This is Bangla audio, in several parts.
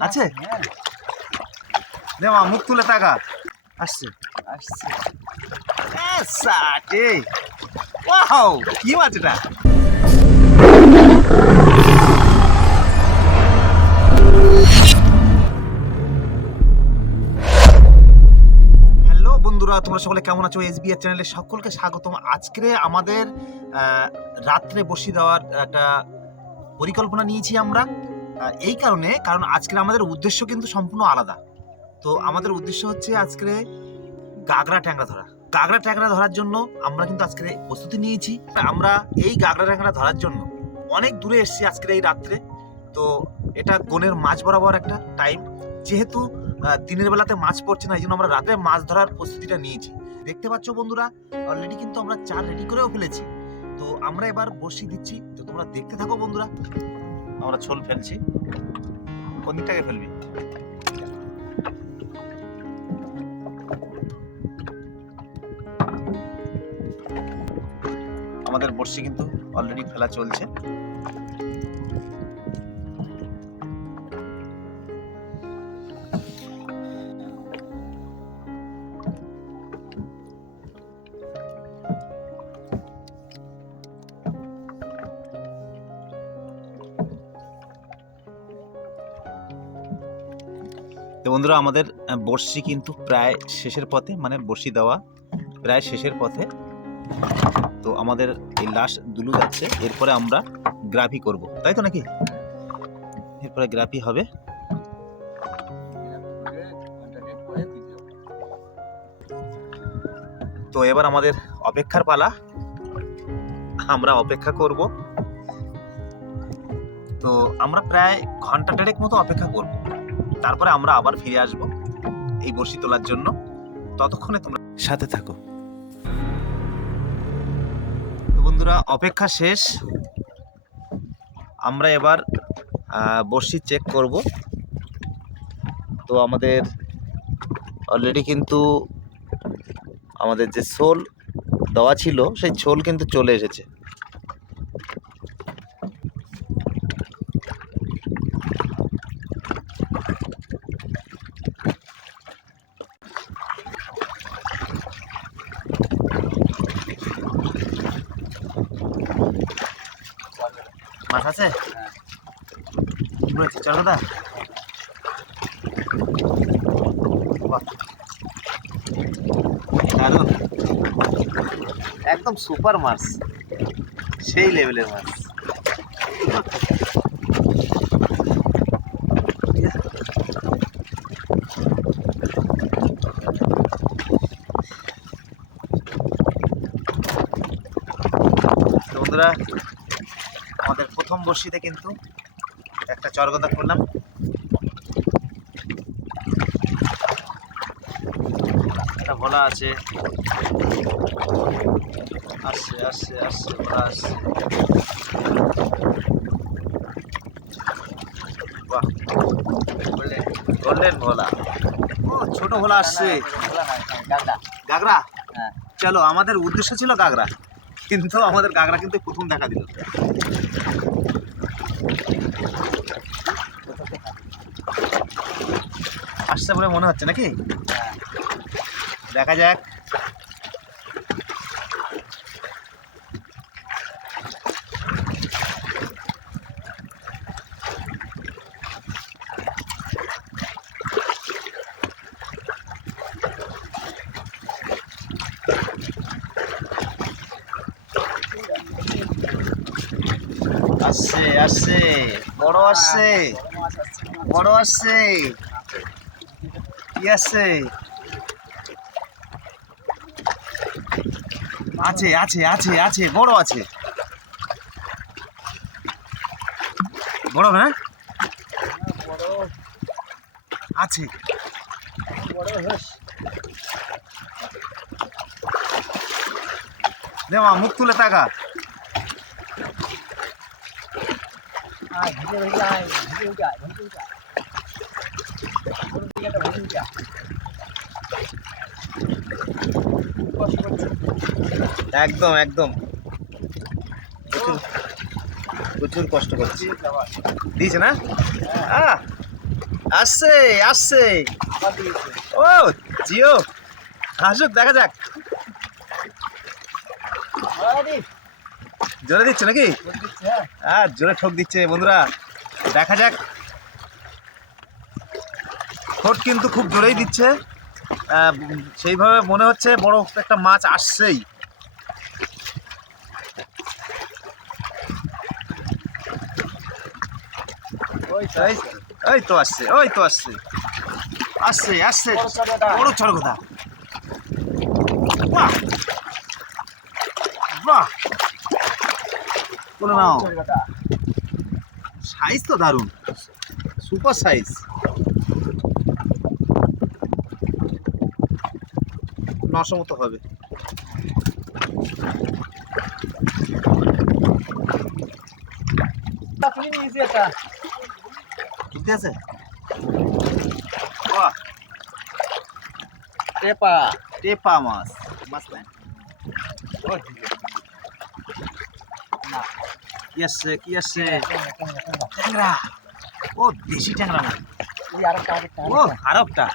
আছে দেওয়া মুখ তুলে তাকা আসছে সাটে ওয়াও কি মাছ এটা হ্যালো বন্ধুরা তোমরা সকলে কেমন আছো এসবিআর চ্যানেলে সকলকে স্বাগতম আজকে আমাদের রাত্রে বসিয়ে দেওয়ার একটা পরিকল্পনা নিয়েছি আমরা এই কারণ আজকে আমাদের উদ্দেশ্য কিন্তু সম্পূর্ণ আলাদা তো আমাদের উদ্দেশ্য হচ্ছে আজকে গাগরা ট্যাংরা ধরার জন্য আমরা কিন্তু আজকে প্রস্তুতি নিয়েছি আমরা এই গাগরা ট্যাংরা ধরার জন্য অনেক দূরে এসেছি আজকে এই রাত্রে তো এটা গনের মাছ বরাবর একটা টাইম যেহেতু দিনের বেলাতে মাছ পড়ছে না এই জন্য আমরা রাতে মাছ ধরার প্রস্তুতিটা নিয়েছি দেখতে পাচ্ছ বন্ধুরা অলরেডি কিন্তু আমরা চার রেডি করেও ফেলেছি তো আমরা এবার বসি দিচ্ছি তো তোমরা দেখতে থাকো বন্ধুরা আমরা ছোল ফেলছি কোন দিকটাকে ফেলবি আমাদের বর্ষি কিন্তু অলরেডি ফেলা চলছে তো বন্ধুরা আমাদের বর্ষি কিন্তু প্রায় শেষের পথে মানে বর্ষি দেওয়া প্রায় শেষের পথে তো আমাদের এই লাস্ট দুলু যাচ্ছে এরপরে আমরা গ্রাফি করব তাই তো নাকি এরপরে গ্রাফি হবে তো এবার আমাদের অপেক্ষার পালা আমরা অপেক্ষা করব তো আমরা প্রায় ঘন্টা দেড়েক মতো অপেক্ষা করব তারপরে আমরা আবার ফিরে আসব এই বর্ষি তোলার জন্য ততক্ষণে তোমরা সাথে থাকো বন্ধুরা অপেক্ষা শেষ আমরা এবার বর্ষি চেক করব তো আমাদের অলরেডি কিন্তু আমাদের যে ছোল দেওয়া ছিল সেই ছোল কিন্তু চলে এসেছে মাছ আছে কি বলেছে চল দাদা দারুন একদম সুপার মাছ সেই লেভেলের মাছ বন্ধুরা আমাদের প্রথম বর্ষিতে কিন্তু একটা চরগদা করলাম একটা ভোলা আছে আসছে আসছে আসছে ভোলা আসছে বাহ গোল্ডেন ভোলা ও ছোট ভোলা আসছে গাগরা চলো আমাদের উদ্দেশ্য ছিল গাগরা কিন্তু আমাদের গাগরা কিন্তু প্রথম দেখা দিল আসছে বলে মনে হচ্ছে নাকি দেখা যাক আসছে আসছে বড় আসছে বড় আসছে কি আসছে আছে আছে আছে আছে বড় আছে বড় না আছে দেওয়া মুখ তুলে তাকা একদম একদম প্রচুর কষ্ট করছি দিয়েছে না আসছে আসছে। ও জিও আসুক, দেখা যাক। জোরে দিচ্ছে নাকি? হ্যাঁ জোরে ঠোক দিচ্ছে বন্ধুরা, দেখা যাক। ঠোঁট কিন্তু খুব জোরেই দিচ্ছে, সেইভাবে মনে হচ্ছে বড় একটা মাছ আসছেই। ওই তো আসছে, ওই তো আসছে, আসছে আসছে বড় চড়গদা। বাহ বাহ, বলে নাও। সাইজ তো দারুণ, সুপার সাইজ। 900 মতো হবে। ঠিক আছে। বাহ, টেপা টেপা মাছ, মাছ না কি আসছে, কি আসছে? ট্যাংরা। ও দেশি ট্যাংরা না, ও আরবটা।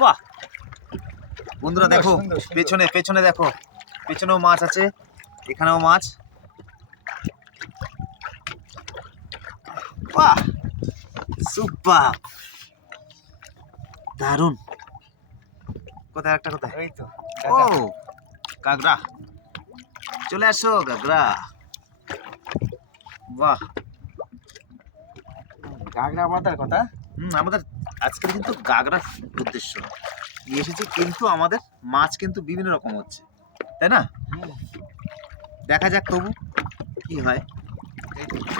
বাহ বন্ধুরা দেখো, পেছনে পেছনে দেখো, পেছনেও মাছ আছে, এখানেও মাছ। বাহ সুপার, দারুন। কোথায় একটা, কোথায়? এই তো ও কাঁকড়া, চলে আসো কাঁকড়া। বাহ, কাঁকড়া মাথার কথা। আমাদের আজকের কিন্তু কাঁকড়ার উদ্দেশ্য নিয়ে এসেছি, কিন্তু আমাদের মাছ কিন্তু বিভিন্ন রকম হচ্ছে, তাই না? দেখা যাক তবু কি হয়।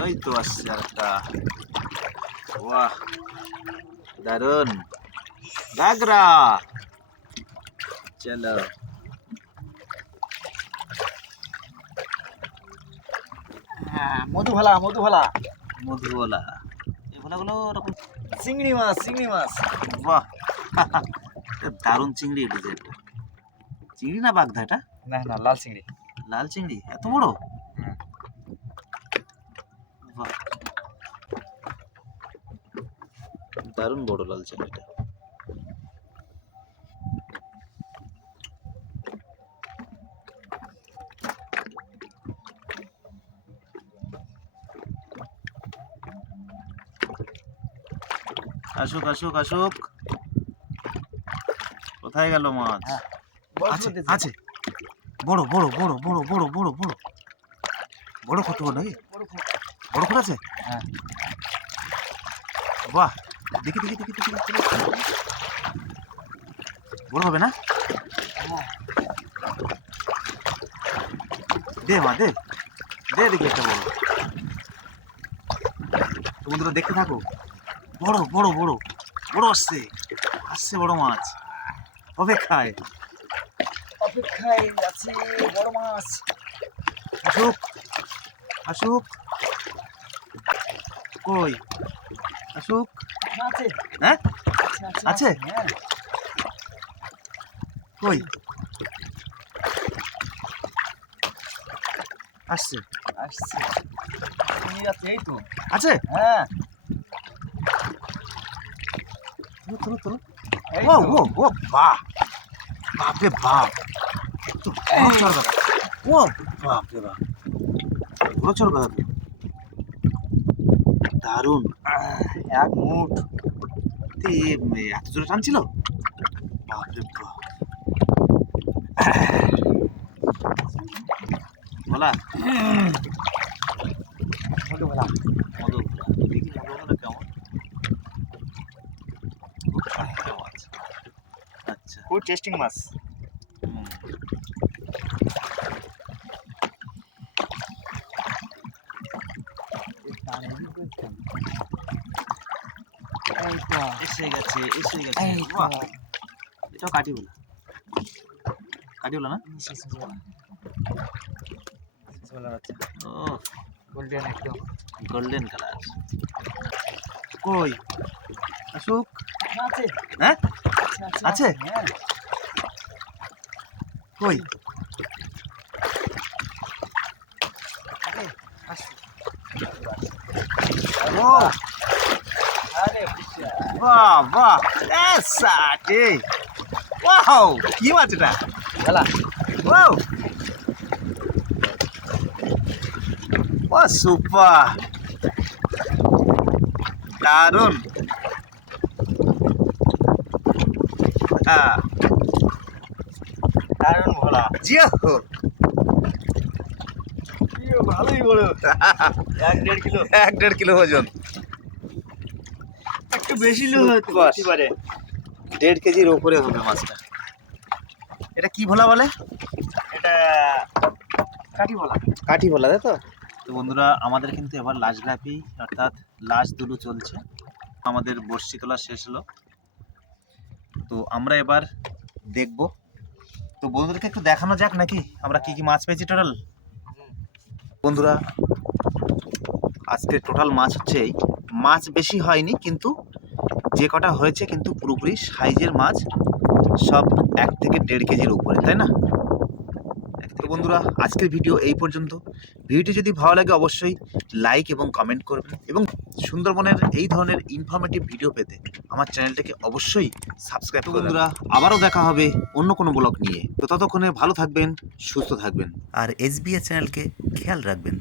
ওই তো আসছে আর একটা। বাহ দারুন কাঁকড়া, চলো। হ্যাঁ, মধুভালা মধুভালা মধুওয়ালা, এই ভোলাগুলো ওরকম। চিংড়ি মাছ, চিংড়ি মাছ। বাহ দারুণ চিংড়ি উঠেছে একটা। চিংড়ি না বাগদা এটা? না না, লাল চিংড়ি। লাল চিংড়ি এত বড়? বাহ দারুণ বড় লাল চিংড়িটা। আসুক আসুক আসুক, কোথায় গেল মাছ? আছে আছে, বড় বড় বড় বড় বড় বড় বড় বড়, কত বড় নাকি? বড় করে আছে। হ্যাঁ বাহ, দেখি দেখি দেখি দেখি দেখি। বড় হবে না? দে মা দে, দে দেখি একটা বড়। তো বন্ধুরা দেখতে থাকো, বড় বড় বড় বড় আসছে, আসছে বড় মাছ, অপেক্ষায়। অপেক্ষায় আছে বড় মাছ। আসুক আসুক, কই আসুক। আছে হ্যাঁ আছে? হ্যাঁ। কই আসছে? আসছে, চিংড়ি আছে, এই তো আছে? হ্যাঁ। তোলো তোলো তোলো। এই ও তো। ও ও বাহ, বাপ রে বাপ, তো বড় চড়গা। ও বাপ রে বাপ, বড় চড়গা দারুণ। এক মুঠ। এত জোরে টানছিল, বাপ রে বাপ। বলা মধুভালা। মধুগুলা, দেখি মধুগুলা কেমন। খুব ছোট্ট মাছ। আচ্ছা খুব টেস্টিং মাছ। হুম। এই তো এসে গেছে এসে গেছে। এই তো। বাহ, এটাও কাটি বলা, কাটি বলা না? ও গোল্ডেন একদম। Golden colour. কই আসুক। আছে হ্যাঁ আছে? হ্যাঁ। কই আসছে। ও আরে বাহ বাহ সাটে ওয়াও কি মাছ এটা গেলা ওয়াও ও সুপার দারুন দারুণ ভোলা জিও ভালোই বড় 1.5 কিলো 1.5 কিলো ওজন একটু বেশি লো হতে পারে 1.5 কেজির উপরে হবে মাছটা এটা কি ভোলা বলে এটা কাঠি ভোলা কাঠি ভোলা তাই তো তো বন্ধুরা আমাদের কিন্তু এবার লাজলাপি অর্থাৎ লাজ দুলু চলছে আমাদের বড়শি তোলা শেষ হলো তো আমরা এবার দেখব তো বন্ধুদেরকে একটু দেখানো যাক নাকি আমরা কি কি মাছ পেয়েছি টোটাল বন্ধুরা আজকে টোটাল মাছ হচ্ছে এই মাছ বেশি হয়নি কিন্তু যে কটা হয়েছে কিন্তু পুরোপুরি সাইজের মাছ সব 1 থেকে 1.5 কেজির উপরে তাই না তো বন্ধুরা আজকের ভিডিও এই পর্যন্ত ভিডিওটি যদি ভালো লাগে অবশ্যই লাইক এবং কমেন্ট করবেন এবং সুন্দরবনের এই ধরনের ইনফরমেটিভ ভিডিও পেতে আমার চ্যানেলটাকে অবশ্যই সাবস্ক্রাইব করুন বন্ধুরা আবারও দেখা হবে অন্য কোনো ব্লগ নিয়ে তো ততক্ষণে ভালো থাকবেন সুস্থ থাকবেন আর এসবিএস চ্যানেলকে খেয়াল রাখবেন